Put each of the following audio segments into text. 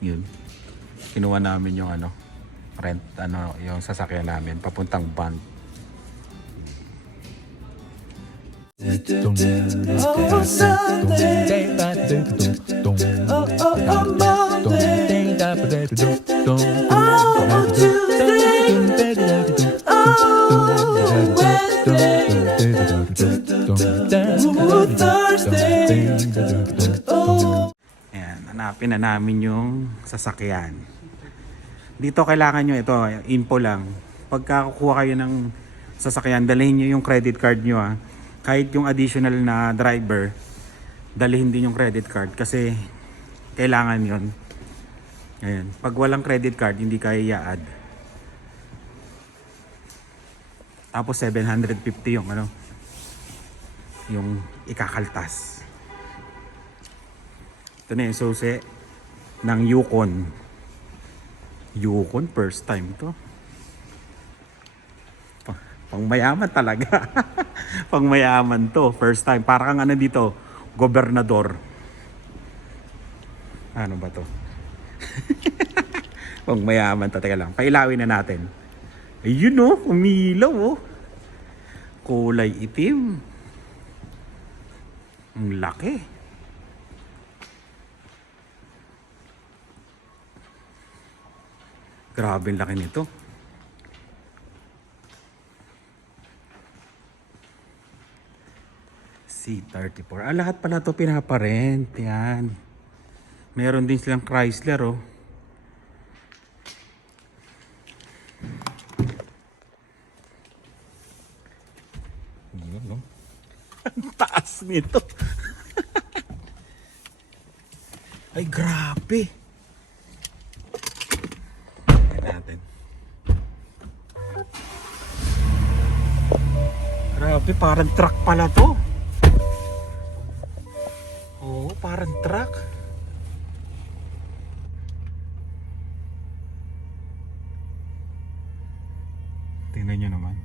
Yun. Kinuha namin yung ano, rent, ano, yung sasakyan namin papuntang Band. Ayan, hanapin na namin yung sasakyan. Dito kailangan nyo, ito, info lang. Pagka kukuha kayo ng sasakyan, dalhin nyo yung credit card nyo ha. Kahit yung additional na driver, dalhin din yung credit card kasi kailangan yon. Ayan. Pag walang credit card, hindi kaya i-add. Tapos 750 yung ano, yung ikakaltas. Ito na yung susi ng Yukon. Yukon, first time to. Pang mayaman talaga. Pang mayaman to, first time. Para kang ano dito, gobernador. Ano ba to? Pang mayaman to, teka lang. Pailawin na natin. Ayun oh, umilaw oh. Kulay itim. Ang laki. Grabe ang laki nito. C34. Ah, lahat pala to pinaparent. Yan. Meron din silang Chrysler oh. Yun no. Ang taas nito. Ay grabe. Tingnan natin. Grabe, parang truck pala to. Oo, parang truck. Tingnan nyo naman.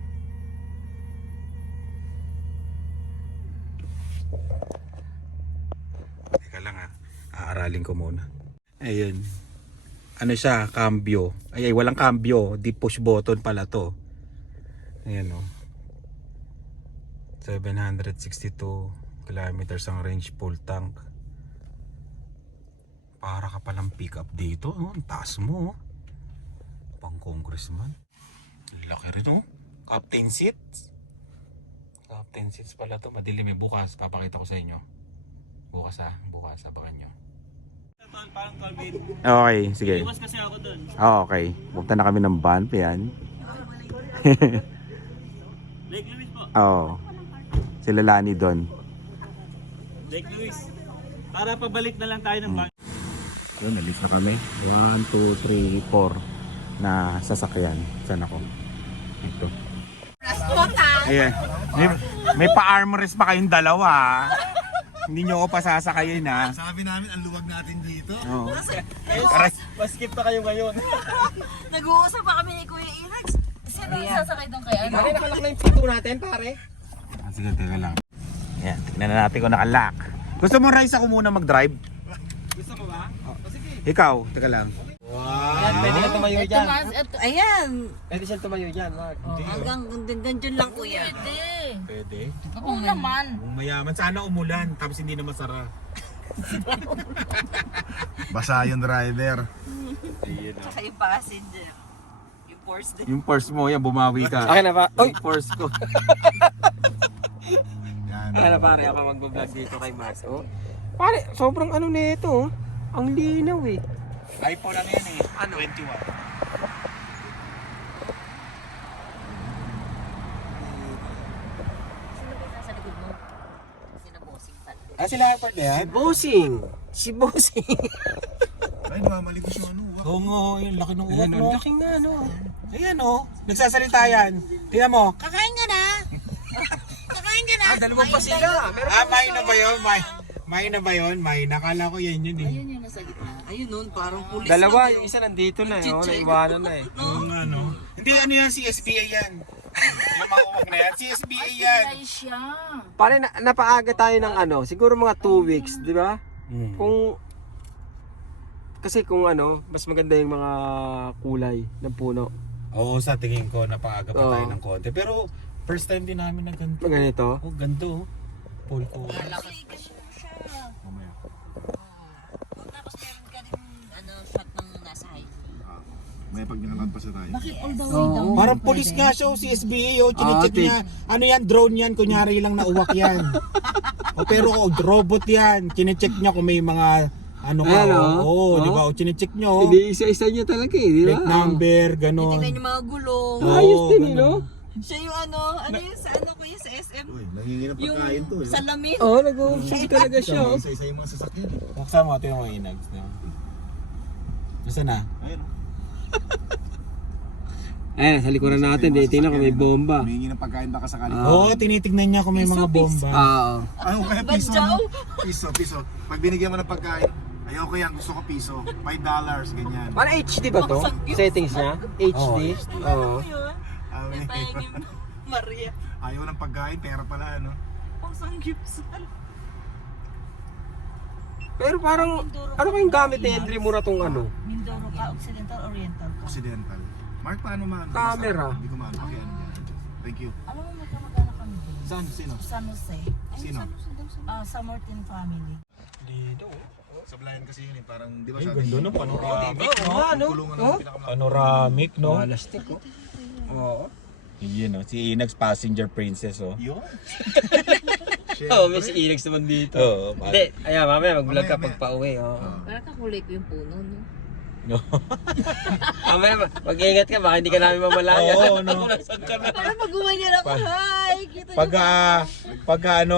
Teka lang ha. Aaralin ko muna. Ayun. Ano siya? Cambio. Ay, walang cambio. Deep push button pala to. Ayan o. 762 kilometers ang range, full tank. Para ka palang pick up dito. Oh, ang taas mo. Oh. Pang congressman. Laki rin oh. Captain seats. Captain seats pala to. Madilim eh. Bukas papakita ko sa inyo. Bukas abangan nyo. Parang 12 Okay, sige. Iwas kasi ako dun. Oh, okay. Punta na kami ng van. Yan. Lake Louise po. Oo. Sila Lani doon. Lake Louise. Para pabalik na lang tayo ng van. Yun, nalis na kami. 1, 2, 3, 4 na sasakyan. Saan ako? Ito. Ayan. May pa-armrest pa kayong dalawa. Hindi nyo ako pasasakayin ha. Sabi namin ang luwag natin dito. Oo. Maskip pa kayo ngayon. Nag-uusap pa kami ni Kuya Inags. Sino yung sasakay doon kay ano? Pare, nakalak na yung pito natin, pare. Sige, teka lang. Ayan, tignan na natin kung nakalock. Gusto mo Rice ako muna mag-drive? Gusto mo ba? O sige. Ikaw, teka lang. Ayan, pwede na tumayo dyan. Ayan. Pwede siya tumayo dyan, Mark. Hanggang dyan lang kuya. Pwede. Oo naman. Kung mayaman, sana umulan, tapos hindi na masara. Basa yung driver. Saka yung passenger. Yung force din. Yung purse mo, yan, bumawi ka. Okay na ba? Yung purse ko. Yan. Okay na pare, ako mag-vlog dito kay Max. Oh. Pare, sobrang ano na ito. Oh. Ang linaw eh. iPhone lang yan eh. Ano? 21. Sino ba yung nasa likod mo? Sino bossing pala? Ah, sila Harvard na yan? Si Bossing. Si Bossing. Ay, namamaligos yung ano. Oo nga, yung laki ng uwak Ayan, mo. ang laki nga no. Ayan o, nagsasalita yan. Tingnan mo. Kakain ka na! Kakain ka na! Ah, dalawang pa sila. Meron pa May na ba yun? May na ba yun? May, nakala ko yan yun eh. Ayun yung nasa gitna. Ayun nun, parang pulis Dalawa, lang yung yun. isa nandito na eh. Oh, Chiche. naiwanan na eh. Oo nga no. Hindi, ano yan, CSPA yan. Yung mga uwak na yan, CSPA yan. Ay siya. Pare, napaaga tayo ng ano, siguro mga 2 weeks, di ba? Hmm. Kung Kasi kung ano, mas maganda yung mga kulay ng puno. Oo, sa tingin ko napaaga pa Oo. tayo ng konti. Pero first time din namin na ganito. Ganito. Oh, ganito. Full ko. Kasi ganyan siya. Mamaya. Tapos meron ka rin shot ng nasa high. May pag nakalagpas na tayo. Bakit all the way down? Parang police nga siya, si SBA, chinecheck Ah, niya. Ano yan, drone yan, kunyari lang nauwak yan. Pero robot yan, chinecheck niya kung may mga, ano ka, Ayan, oo, oh. di ba, o chinecheck niyo, Hindi isa-isa niya talaga eh, di ba? plate number, gano'n. Titignan yung mga gulong. Oo, Ayos din eh, ganun. no? Siya yung ano yung sa kuya sa SM? Uy, nangingi ng Yung pagkain to. salamin. Oo, nag-uusap talaga siya. Oh. Isa-isa yung mga sasakyan. Buksan mo, ito yung mga inags na. Gusto na? Ayun. Ayan, sa likuran natin, tingnan ko may bomba. Nangingi ng pagkain baka sakali. Oo, tinitignan niya kung may mga bomba. Oo. Ano kaya piso? Badyaw. No? Piso. Pag binigyan mo ng pagkain, ayoko yan, gusto ko piso. $5, ganyan. Ano HD ba to? Settings niya? HD? Oo. Ay, Pahingin Maria. ayaw ng pagkain, pera pala, ano? Pang sanggipsal. Pero parang, ano kayong gamit ni Henry Mura tong ano? Mindoro ka, Occidental, Oriental ka. Occidental. Mark, paano man? Camera. Hindi ko maano. Okay, ano yan? Thank you. Alam mo, may kamag-anak kami doon. Saan? Sino? San Jose. Ay, Sino? San Jose daw sa... Sa Martin family. Sa Blayan kasi yun eh, parang, di ba Ay, sabi? ganda ng panoramic, no? Ano? Kulungan Oh? ng pinakamalaki. Panoramic, no? Plastic, oh. Oo. Yun, no? Si Inags Passenger Princess, oh. Yun. Oo, may si Ilex naman dito. Oo, Hindi, ayan, mamaya mag-vlog ka Mamaya, pag pauwi, oo. Parang kakulay ko yung puno, no? No. Mamaya, mag-ingat ka, baka hindi ka namin mamalaya. Oo, no. Kung nasaan ka na. Parang mag-uwan niya ako. Hi! Kita niyo Pagka ano,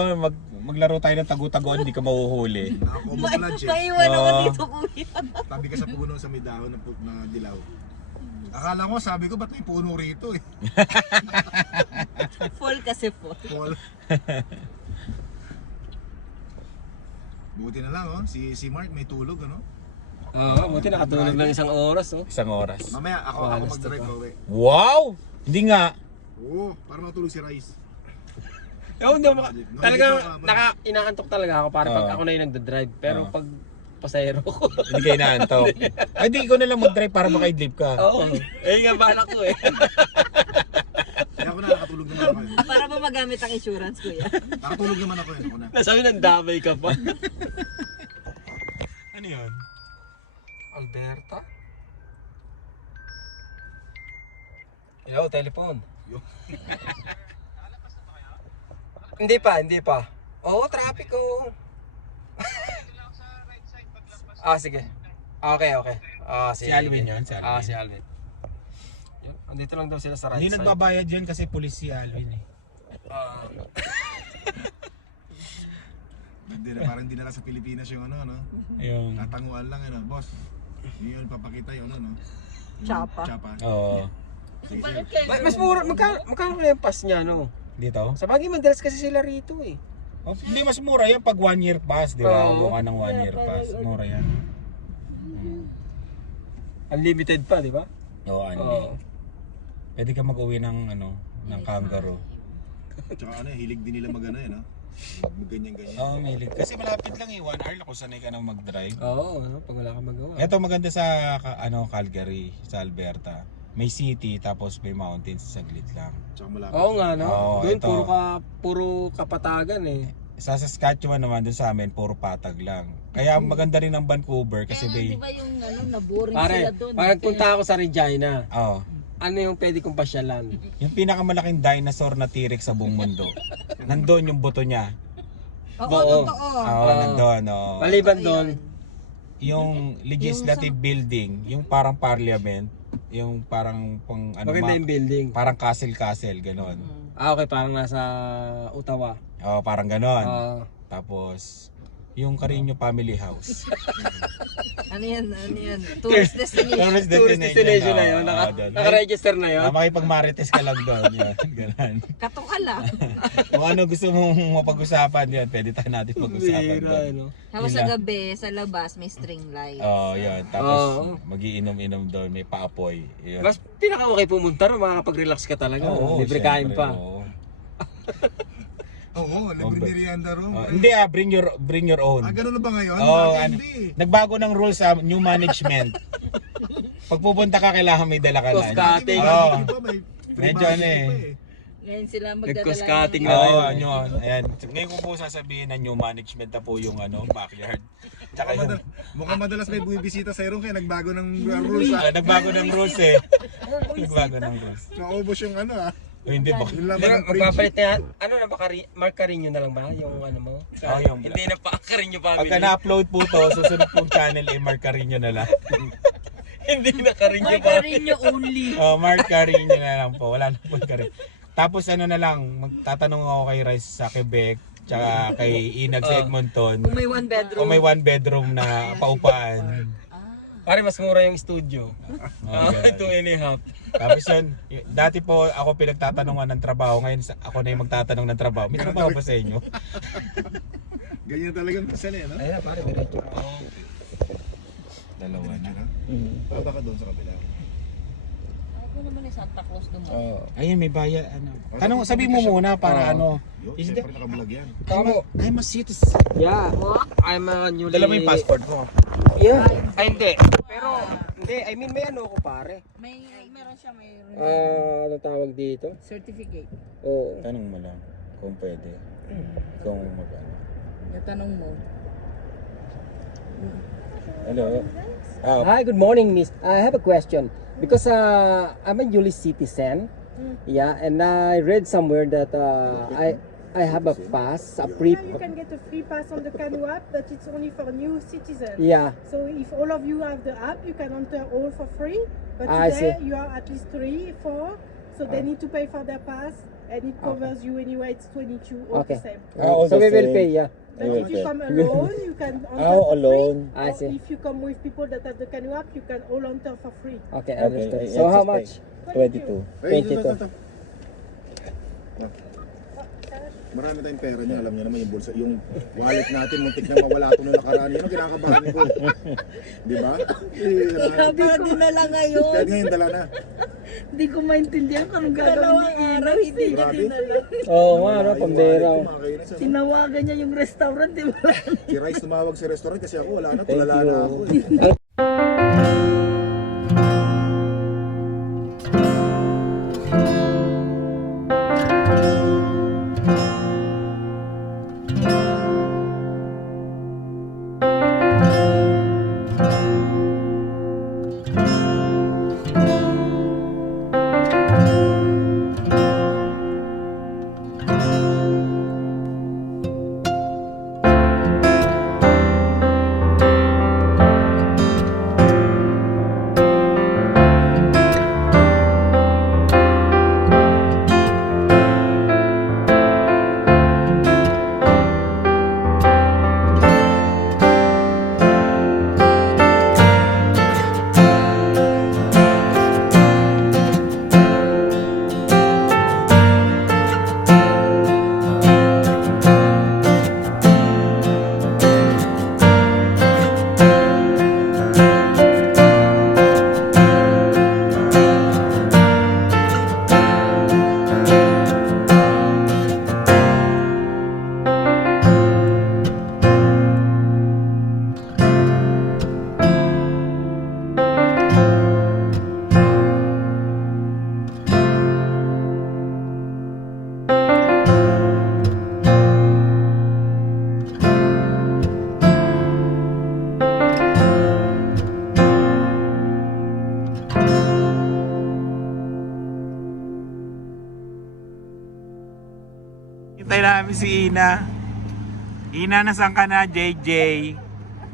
maglaro tayo ng tagu-taguan, hindi ka mahuhuli. Nakakumulad siya. Maiwan ako Oo. dito, kuya. Tabi ka sa puno sa may dahon na dilaw. Akala ko, sabi ko, ba't may puno rito eh? Full kasi full. Paul. Buti na lang oh, si Mark may tulog ano? Oo, buti nakatulog ng isang oras, oh. Isang oras. Mamaya ako Alas mag-drive na uwi. Wow! Hindi nga. Oo, para matulog si Rice. Hindi ako talagang inaantok talaga ako para pag Oo. ako na yung nagda-drive. Pero Oo. pag pasahero ko. Hindi kayo naantok. Ay, di ko na lang mag-drive para makaidlip ka. Oo. Eh, nga bala ko eh. Kaya ako nakatulog naman ako. Para ba magamit ang insurance, kuya? Nakatulog naman ako ako na. Nasabi ng damay ka pa. Ano yun? Alberta? Hello, telephone. Yo. Hindi pa. Oo, traffic ko. Sige. Okay. Si Alvin yun, si Alvin. Si Alvin. Yun, andito lang daw sila sa right Hindi side. nagbabayad yun kasi pulis si Alvin eh. Hindi na parang dinala sa Pilipinas yung ano. Yung... Tatanguan lang ano, boss. Yun papakita yung ano. Yung Chapa. Chapa. Oo. Sige, Bakit sige. kayo? Mas mura, magkano na yung pass niya, no? Dito? Sa bagay, madalas kasi sila rito eh. Oh, hindi, mas mura yan pag 1 year pass, di ba? Oo. Buka ng 1 year pass. Mura yan. Unlimited pa, di ba? Oo, Oo. Pwede ka mag-uwi ng ano, ng kangaroo. Tsaka ano, hilig din nila magano yan, no? Ganyan-ganyan. Oo, milig. Kasi malapit lang eh, 1 hour lang kung sanay ka nang mag-drive. Oo, pag wala kang magawa. Ito maganda sa Calgary, sa Alberta. May city tapos may mountains sa saglit lang. Tsaka malapit. Oo nga, no? Oo, Doon, ito. puro kapatagan eh. Sa Saskatchewan naman, doon sa amin, puro patag lang. Kaya maganda rin ang Vancouver kasi Kaya nga, may... di ba yung naboring Pare, sila doon? pag nagpunta ako sa Regina, Oh, ano yung pwede kong pasyalan? yung pinakamalaking dinosaur na T-Rex sa buong mundo. Nandoon yung buto niya. Oo, Oo. totoo. Oo, nandoon. Oh. Maliban doon, Yung legislative building, yung parang parliament, yung parang pang ano maganda yung building. parang castle ganon. Okay, parang nasa Ottawa. Oh, parang ganon. Ah, Tapos yung Carino Family House. Ano yan? Tourist destination. tourist destination na yun. Oo, doon. Naka-register na yun. Makipagmarites ka lang doon. Yun, ganon. Kato ka lang. Kung ano gusto mong mapag-usapan yan, pwede tayo natin pag-usapan Bira, doon. ano? Tapos Yun sa lang. gabi, sa labas, may string light. Oh, yun. Tapos Oo. magiinom-inom doon, may paapoy. Yun. Mas pinaka-okay pumunta ro, makakapag-relax ka talaga. Oo, Libre syempre, kain pa. oo. Oo, nagmimerienda room. Hindi bring your own. Ganun na ba ngayon? Oh, Dati ano, hindi. nagbago ng rules sa new management. Pag pupunta ka, kailangan may dala ka Cost na. cutting. Oo. Medyo Medyo ano eh. Ngayon sila Nag-cost magdadala. cutting Oo, na ngayon. yun. Ayan. Ngayon ko po sasabihin na new management na po yung backyard. Tsaka yung, Mukhang madalas may buwibisita sa room kaya nagbago ng rules. nagbago ng rules eh. Nagbago ng rules. Naubos yung O, hindi ba? yung laman Pero ng fridge. magpapalit na yan. Ano na ba, Mark Carino na lang ba? Yung ano mo? Oo, yung Hindi na pa Carino family. Pagka na-upload po to, susunod pong channel ay Mark Carino na lang. Hindi na Carino May family. Carino only. Mark Carino na lang po. Wala na po Carino. Tapos ano na lang, magtatanong ako kay Rice sa Quebec, tsaka kay Inag sa Edmonton. Kung may one bedroom. Kung may one bedroom na paupahan. Pare, mas mura yung studio. ganun. 2.5. Tapos yun, dati po ako pinagtatanungan ng trabaho, ngayon ako na yung magtatanong ng trabaho. May trabaho ba sa inyo? Ganyan talaga minsan eh, no? Ayun na pare, diretso. Dalawa na. Baba ka doon sa kabila. Ako naman yung Santa Claus doon. Ayun, may bayan. Tanong, sabi mo muna para is Siyempre nakabulag yan. I'm a citizen. Yeah. I'm a newly... Dala mo yung passport mo. Yeah. Ay, hindi. Pero, hindi. I mean, may ano ko pare. Meron siya, mayroon. Ano tawag dito? Certificate. Oo. Tanong mo lang kung pwede. Kung mag-ano. Natanong mo. Hello. Hi, good morning, miss. I have a question. Because I'm a newly citizen. Yeah, and I read somewhere that I have a pass, a pre... You can get a free pass on the Canoe app, but it's only for new citizens. Yeah. So if all of you have the app, you can enter all for free. But I today see. you are at least 3, 4, so they need to pay for their pass, and it covers you anyway. It's 22 all Okay. the same. So we will pay, yeah. But if you come alone, you can enter Oh, for alone. free. I Or see. if you come with people that have the Canoe app, you can all enter for free. Okay, understood. So how much? 22. Hey, 22. ito. Marami tayong pera niya, alam niya naman yung bulsa, yung wallet natin, muntik na mawala ito nung nakaraan. Yun ang kinakabahan ko. Di ba? Grabe ko dinala ngayon. Kaya ngayon dala na. Hindi ko maintindihan kung anong gagawin ni Ina. Hindi niya Grabe. dinala. Oo nga, no, pambera. Kumakainis, ano? Tinawagan niya yung restaurant, di ba? Si Rice tumawag sa restaurant kasi ako wala na, tulala na ako. Eh. Hintay namin si Ina. Ina, nasaan ka na? JJ,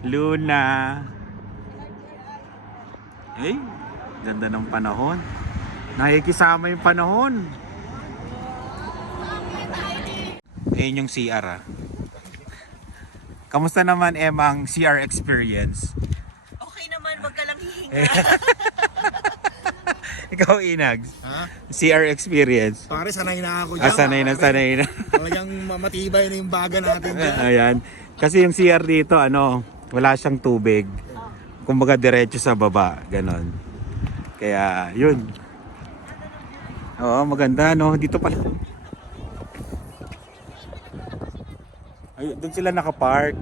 Luna. Eh, ganda ng panahon. Nakikisama yung panahon. Ayun yung CR ah. Kamusta naman Emang CR experience? Okay naman, wag ka lang hihinga. Ikaw Inags, Ha? CR experience. Pare, sanay na ako dyan. Sanay na, pare. sanay na. Talagang matibay na yung baga natin dyan. Ayan. Kasi yung CR dito, wala siyang tubig. Kumbaga diretso sa baba, ganon. Kaya, yun. Oo, maganda, no? Dito pala. Ay, doon sila nakapark.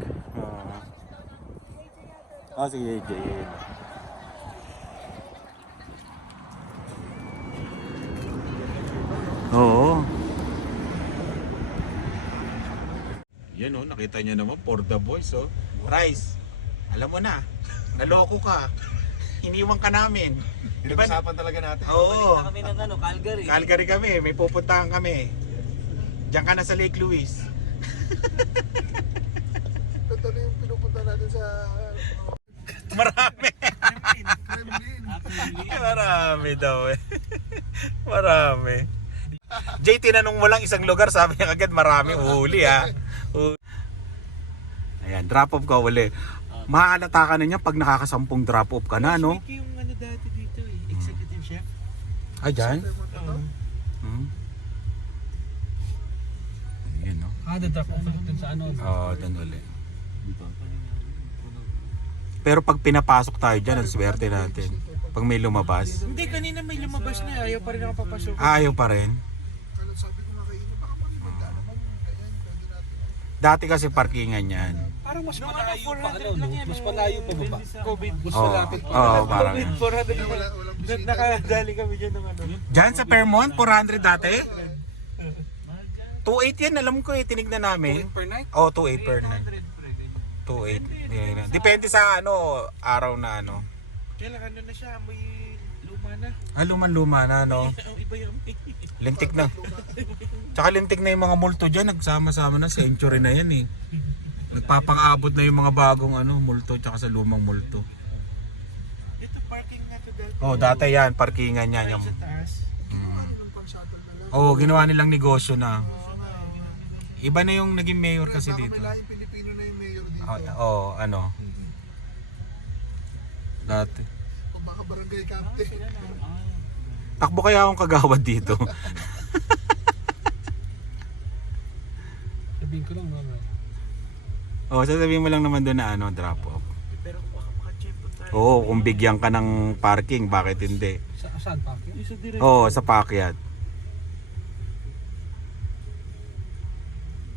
Oh, sige, AJ. Oo. Yan oh, nakita niyo naman, for the boys oh. Rice, alam mo na, naloko ka. Iniwan ka namin. Pinag-usapan talaga natin. Oo. Kami ng ano, Calgary. Calgary kami, may pupuntahan kami. Diyan ka na sa Lake Louise. Ito na yung pinupunta natin sa Marami. Marami daw eh. Marami. Jay, tinanong mo lang isang lugar, sabi niya agad marami. Huli ha. Ayan, drop off ka uli. Mahalata ka na niya pag nakakasampung drop off ka na, no? Yung ano dati dito eh, executive chef. Ah, dyan? Ayan, no? Drop off dun sa ano. Oo, doon uli. Pero pag pinapasok tayo dyan, ang swerte natin. Pag may lumabas. Hindi, kanina may lumabas na. Ayaw pa rin ako papasok. Ayaw pa rin. sabi ko nga kayo, baka maganda naman ganyan, pwede natin. Dati kasi parkingan yan. Parang mas malayo pa ano, no? Mas malayo pa ba? COVID, mas Oo, malapit pa. oo, parang COVID, 400 na. Nakadali kami dyan ng ano. dyan sa Fairmont, 400 dati? 2.8 yan, alam ko eh, tinignan namin. Per night? Oh, 2.8 per night. 2.8. Yeah. Depende sa ano, araw na ano. Kailangan ano na siya, may luma na. Ah, luma na, no? Ang iba yung Lintik na. Tsaka lintik na yung mga multo dyan, nagsama-sama na, century na yan eh. Nagpapakaabot na yung mga bagong ano, multo tsaka sa lumang multo. Ito parking na to dati. Oh, dati yan, parkingan yan. Yung, Sa taas. oh, ginawa nilang negosyo na. Iba na yung naging mayor kasi dito. May Pilipino na yung mayor dito. Oh, ano. Dati. O baka barangay captain. Takbo kaya akong kagawad dito. Sabihin ko lang mga. Oh, sasabihin mo lang naman doon na ano, drop off. Pero baka maka-check po tayo. Oo, kung bigyan ka ng parking, bakit hindi? Saan parking? Isa direct. Oo, sa Pacquiao.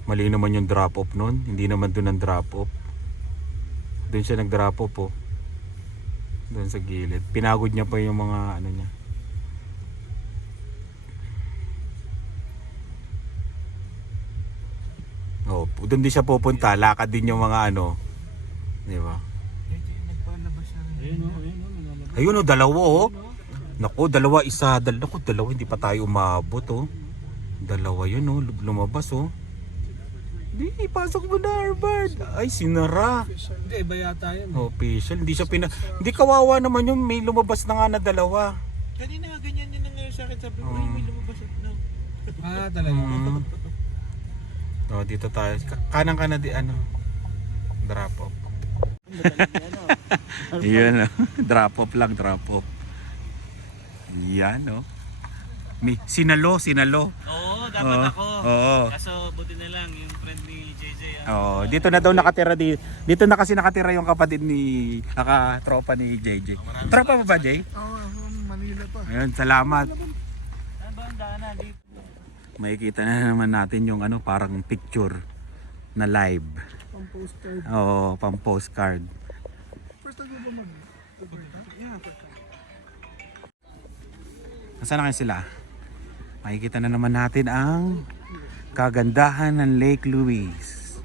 Mali naman yung drop off nun. Hindi naman doon ang drop off. Doon siya nag-drop off oh. Doon sa gilid. Pinagod niya pa yung mga ano niya. Oh, doon din siya pupunta. Lakad din yung mga ano. Di ba? Nagpalabas na rin. Ayun oh, dalawa oh. Naku, dalawa, isa, dalawa, hindi pa tayo umabot oh. Dalawa yun oh, lumabas oh. Di, pasok mo na Harvard. Ay, sinara. Hindi, iba yata yun. Official, hindi siya hindi kawawa naman yung may lumabas na nga na dalawa. Kanina nga ganyan yun nangyari sa akin. Sabi ko, may lumabas at no. Talaga. Oh, dito tayo. Kanan ka na di ano. Drop off. Yan oh. Drop off lang, drop off. Yan oh. Sinalo. Oo, dapat ako. Oo. Kaso buti na lang yung friend ni JJ. Oh, dito na daw nakatira dito na kasi nakatira yung kapatid ni tropa ni JJ. Tropa mo ba, Jay? Oo, Manila pa. Ayun, salamat. Saan ba ang daanan dito? Makikita na naman natin yung ano, parang picture na live. Pang postcard. Oo, pang postcard. First time mo ba mag? Nasaan na kayo sila? Makikita na naman natin ang kagandahan ng Lake Louise.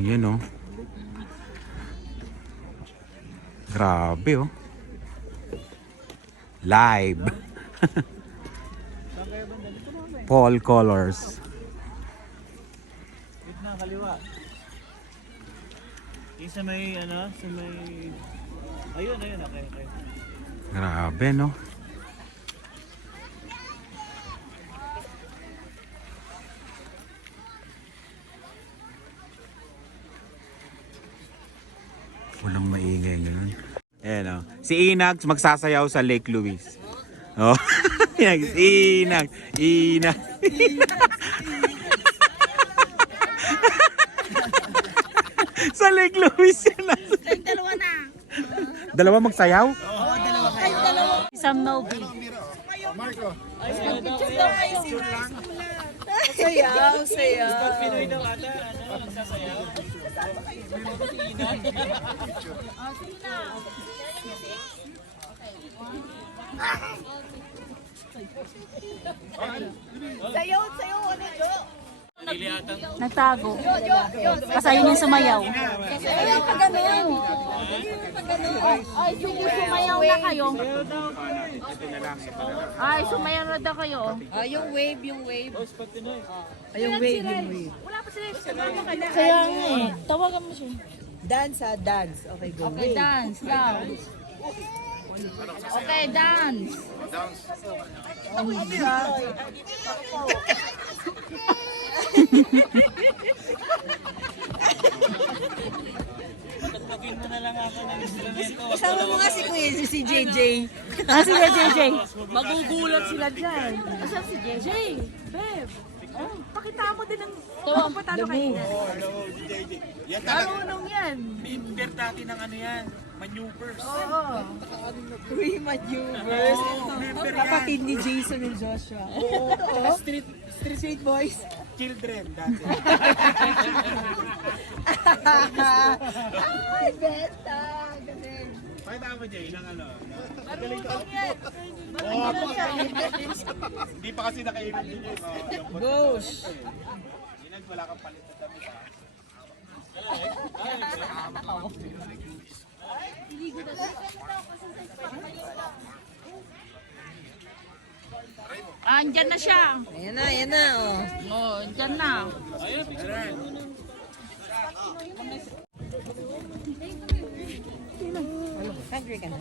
Yan oh. Grabe oh. Live. Fall colors. Gitna, kaliwa. Yung sa may ano, sa may... Ayun, okay. Grabe no. Walang maingay ngayon. Ayan o. Si Inags magsasayaw sa Lake Louise. Oh. Inags. Sa Lake Louise yan. Dalawa na. Dalawa magsayaw? Isang Novi. Marco. Sayaw, sayaw. Pag Pinoy daw ata, nagsasayaw. Sayaw, sayaw, ano, Jo? Nagtago. Kasi ayun yung sumayaw. Ayun, pag ganun. Ay, sige, sumayaw na kayo. Ay, sumayaw na daw kayo. Yung wave, yung wave. Pag Pinoy. Yung wave, yung wave. Wala pa sila. Kaya nga eh. Tawagan mo siya. Dance, dance. Okay, go. Okay, dance daw. Okay, dance. Tagin mo na lang ako ng instrumento. Isama mo nga si Kuya, si JJ. Ah, si JJ. Magugulat sila dyan. Asan si JJ? Babe. Oh, pakita mo din ang patalo kayo. Yan talaga. Marunong yan. Member dati ng ano yan. Maneuvers. Uy, maneuvers. Member yan. Kapatid ni Jason and Joshua. Street boys. Children dati. Ay, beta. Galing. Pakita mo, Jay, ng ano. Marunong yan. Hindi pa kasi nakainom din yun. Gosh. Inag, wala kang palit na damit. Ah, andyan na siya. Ayan na, oh. Oh, andyan na. Hungry ka na?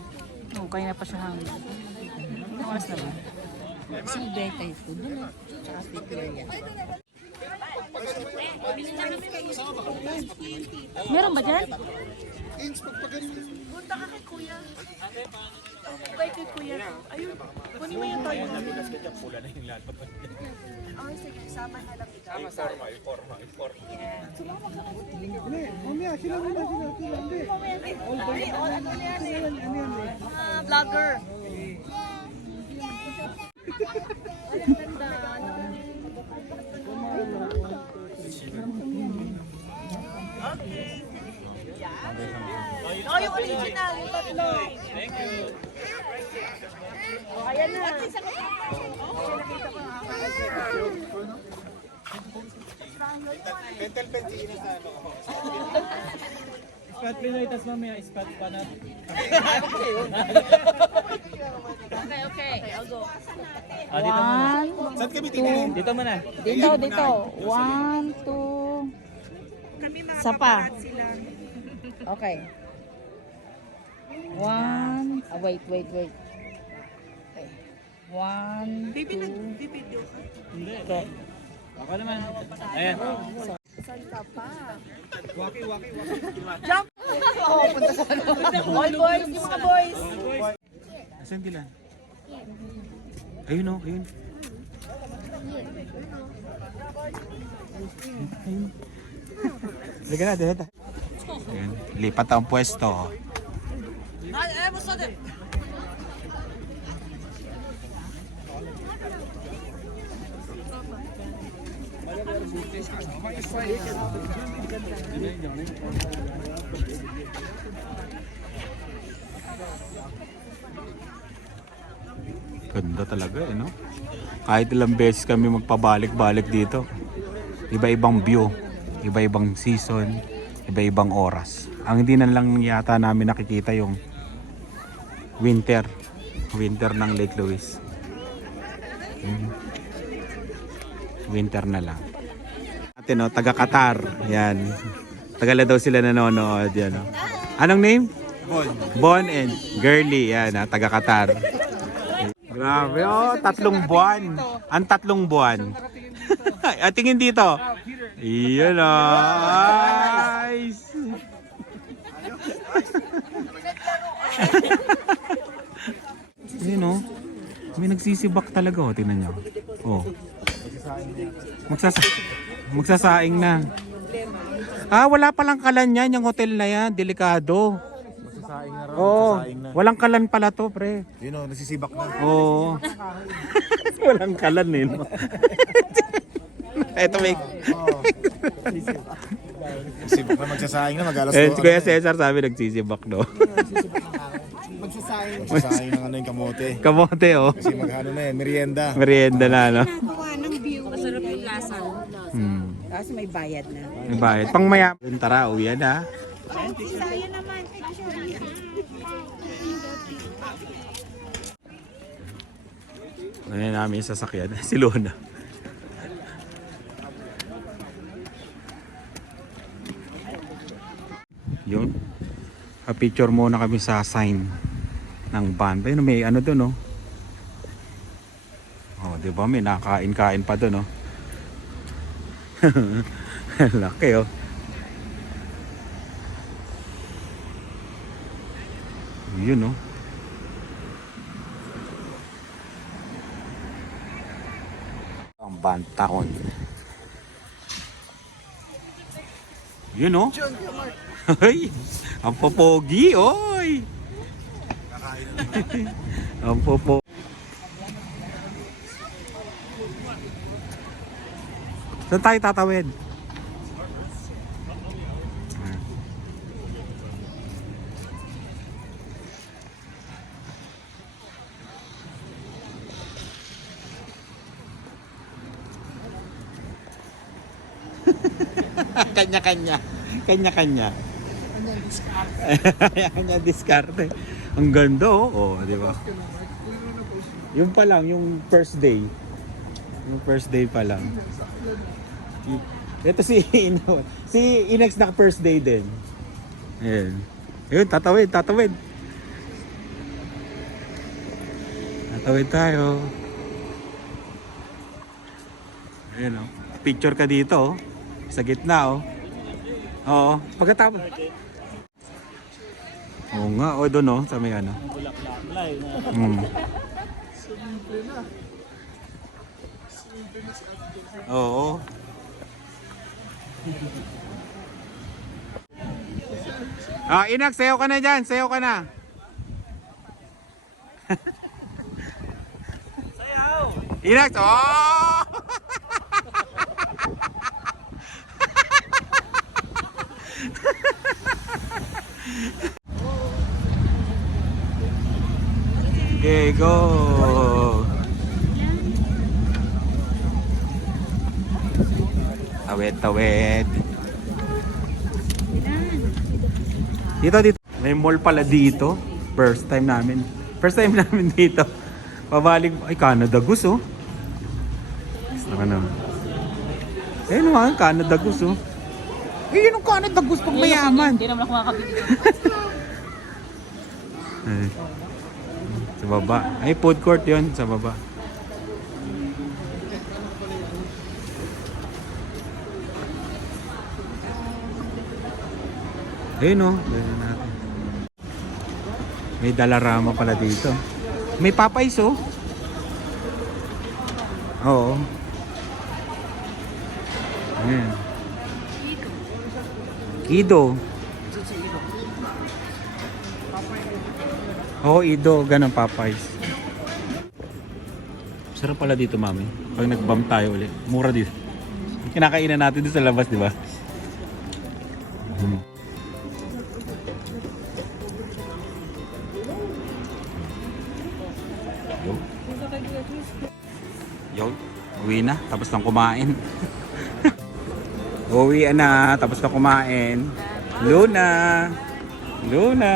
Oh, kaya na pa siya hangin. Anong oras na ba? Si Beta yung food doon, ah. Tsaka Victoria. Meron ba dyan? Vlogger. Oh, yung original, yung tatlo. Oh, ayan na. Dental pen, sige na sa ano. Spot Pinoy, tas mamaya spot pa na. Okay, okay. I'll go. Saan One, kami tingin? Dito mo na. dito. 1, 2. Isa pa. Okay. 1. Wait. Okay. 1, 2. Okay. Ako naman. Ayan. All boys, yung mga boys. Asan Dylan? Ayun oh, ayun. Liga na, dito. Ayun, lipat ang pwesto. Ganda talaga eh, no? Kahit ilang beses kami magpabalik-balik dito. Iba-ibang view, iba-ibang season, iba-ibang oras. Ang hindi na lang yata namin nakikita yung winter ng Lake Louise. Winter na lang. Ate no, taga Qatar. Yan. Tagala daw sila nanonood. Yan, no? Anong name? Bon and Girly. Yan, taga Qatar. Grabe, oh, 3 buwan. Ang 3 buwan. At tingin dito. Iyon, oh. Nice. Ayun, oh. May nagsisibak talaga, oh. Tingnan nyo. Oh. Magsasaing na. Ah, wala palang kalan yan. Yung hotel na yan. Delikado. Magsasaing na raw, Oo. magsasaing na. Walang kalan pala to, pre. Yun o, nasisibak na. Oo. Walang kalan eh, no? Ito may... Sibuk na magsasayang na, mag-alas Eh, si Kuya Cesar sabi nagsisibak, no? Magsasayang ng ano yung kamote. Kamote, oh. Kasi maghano na yan, merienda. Merienda na, no? Masarap yung lasa. Kasi may bayad na. May bayad. Pang maya. Tara, uwi na. Ano namin yung sasakyan? Si Luna. Yun. Pa-picture muna kami sa sign ng van. Ayun, may ano doon, oh. Oh, di ba? May nakain-kain pa doon, oh. Laki, oh. Yun, oh. Ang Bantaon. Yun, oh. Ay, ang popogi, oy. Ang popo. Saan tayo tatawid? Kanya-kanya. Kanya-kanya. Kanya diskarte. Ang ganda, oh, di ba? Yung pa lang, yung first day. Yung first day pa lang. Ito si Ino. Si Inex na first day din. Ayan. Ayun, tatawid, tatawid. Tatawid tayo. Ayan, oh. Picture ka dito, oh. Sa gitna, oh. Oo, pagkatapos. Oo nga, o doon, oh, sa may ano. Oo. Ah, Inak, sayaw ka na dyan, sayaw ka na. Sayaw! Inak, oh! Okay, go! Tawid, tawid. Dito, dito. May mall pala dito. First time namin. First time namin dito. Pabalik. Ay, Canada Goose, oh. Gusto ka na. Ayun naman, Canada Goose, oh. Eh, yun ang Canada Goose pag mayaman. Hindi naman ako makakabili. Ay. Sa baba. Ay, food court yun. Sa baba. Ayun, oh. Ayun natin. May Dalarama pala dito. May Popeyes, oh. Oo. Ayan. Ido. Oo, Ido. Ganun, Popeyes. Sarap pala dito, mami. Pag nag-bump tayo ulit. Mura dito. Kinakainan natin dito sa labas, di ba? Yun, uwi na, tapos nang kumain. Uwi na, tapos na kumain. Luna! Luna!